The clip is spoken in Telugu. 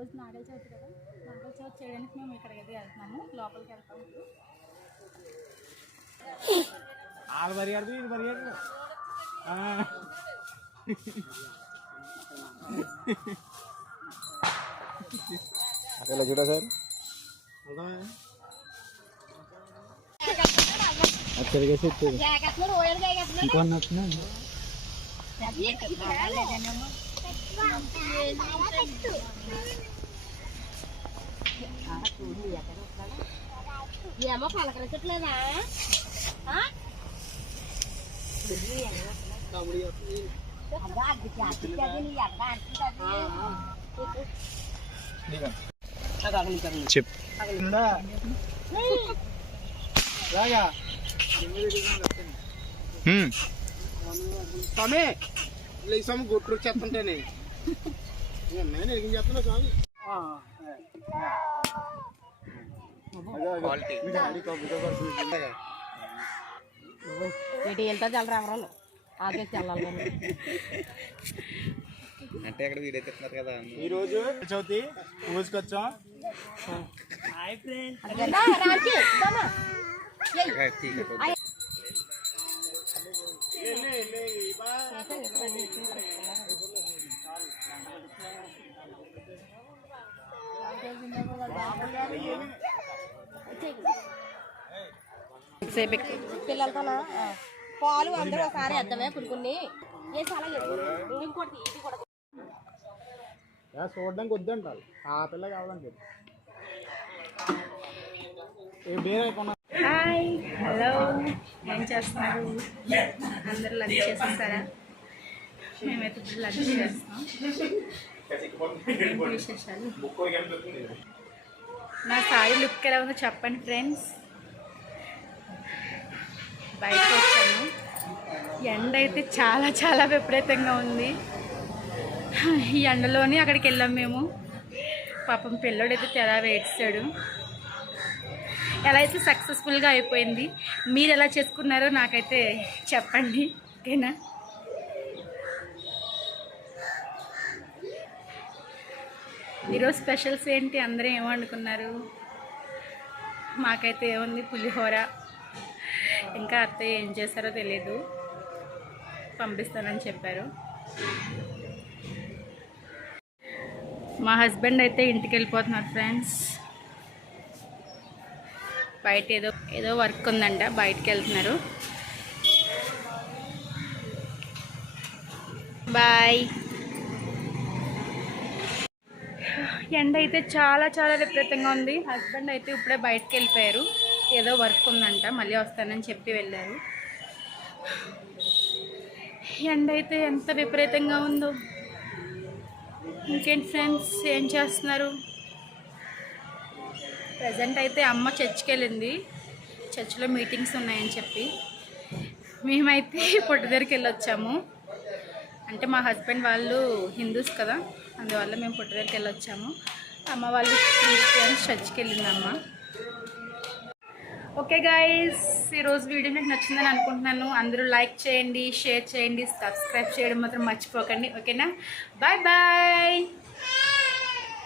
ఈరోజు నాగల చవితి కదా, నాగల చవితి చేయడానికి మేము ఇక్కడికి అయితే వెళ్తున్నాము. లోపలికి వెళ్తాము. అలా చూడా సార్ ఏమో పలకరించట్లేదా? స్వామి స్వామి గుట్లు చెప్తుంటేనే చెప్తున్నా స్వామి ఇటు వెళ్తా చల్లరా ఎవరాలు ఆపేసి వెళ్ళాలి అంటే అక్కడ వీడియో తెస్తున్నారు కదా. ఈరోజు చవితి పూజకొచ్చాం. పిల్లలతోనా పాలు అందరూ ఒకసారి వేద్దామే కొన్ని ఇంకోటి చూడడానికి వద్దంటారు. ఆ పిల్ల కావాలని హాయ్, హలో, ఏం చేస్తున్నారు? అందరూ లంచ్ చేసేసారా? మేమైతే ఇప్పుడు లంచ్ చేస్తాం. విశేషాలు నా సారీ లుక్ ఎలా ఉందో చెప్పండి ఫ్రెండ్స్. బయటకు వచ్చాను. ఎండ అయితే చాలా చాలా విపరీతంగా ఉంది. ఈ ఎండలోనే అక్కడికి వెళ్ళాం మేము. పాపం పిల్లోడైతే తెరా వేడ్చాడు. ఎలా అయితే సక్సెస్ఫుల్గా అయిపోయింది. మీరు ఎలా చేసుకున్నారో నాకైతే చెప్పండి, ఓకేనా? ఈరోజు స్పెషల్స్ ఏంటి? అందరూ ఏమనుకున్నారు? మాకైతే ఏముంది, పులిహోర. ఇంకా అత్తయ్య ఏం చేశారో తెలియదు, పంపిస్తానని చెప్పారు. మా హస్బెండ్ అయితే ఇంటికి వెళ్ళిపోతున్నారు ఫ్రెండ్స్. బయట ఏదో వర్క్ ఉందంట, బయటికి వెళ్తున్నారు. బాయ్. ఎండ అయితే చాలా చాలా విపరీతంగా ఉంది. హస్బెండ్ అయితే ఇప్పుడే బయటకు వెళ్ళిపోయారు. ఏదో వర్క్ ఉందంట, మళ్ళీ వస్తానని చెప్పి వెళ్ళారు. ఎండ అయితే ఎంత విపరీతంగా ఉందో. ఇంకేంటి ఫ్రెండ్స్, ఏం చేస్తున్నారు? ప్రజెంట్ అయితే అమ్మ చర్చికి వెళ్ళింది. చర్చిలో మీటింగ్స్ ఉన్నాయని చెప్పి మేమైతే పొట్టు దగ్గరికి వెళ్ళొచ్చాము. అంటే మా హస్బెండ్ వాళ్ళు హిందూస్ కదా, అందువల్ల మేము పొట్టు దగ్గరికి వెళ్ళొచ్చాము. అమ్మ వాళ్ళు క్రిస్టియన్స్, చర్చికి వెళ్ళింది అమ్మ. ఓకే గైస్, ఈరోజు వీడియో మీకు నచ్చిందని అనుకుంటున్నాను. అందరూ లైక్ చేయండి, షేర్ చేయండి, సబ్స్క్రైబ్ చేయడం మాత్రం మర్చిపోకండి, ఓకేనా? Bye bye.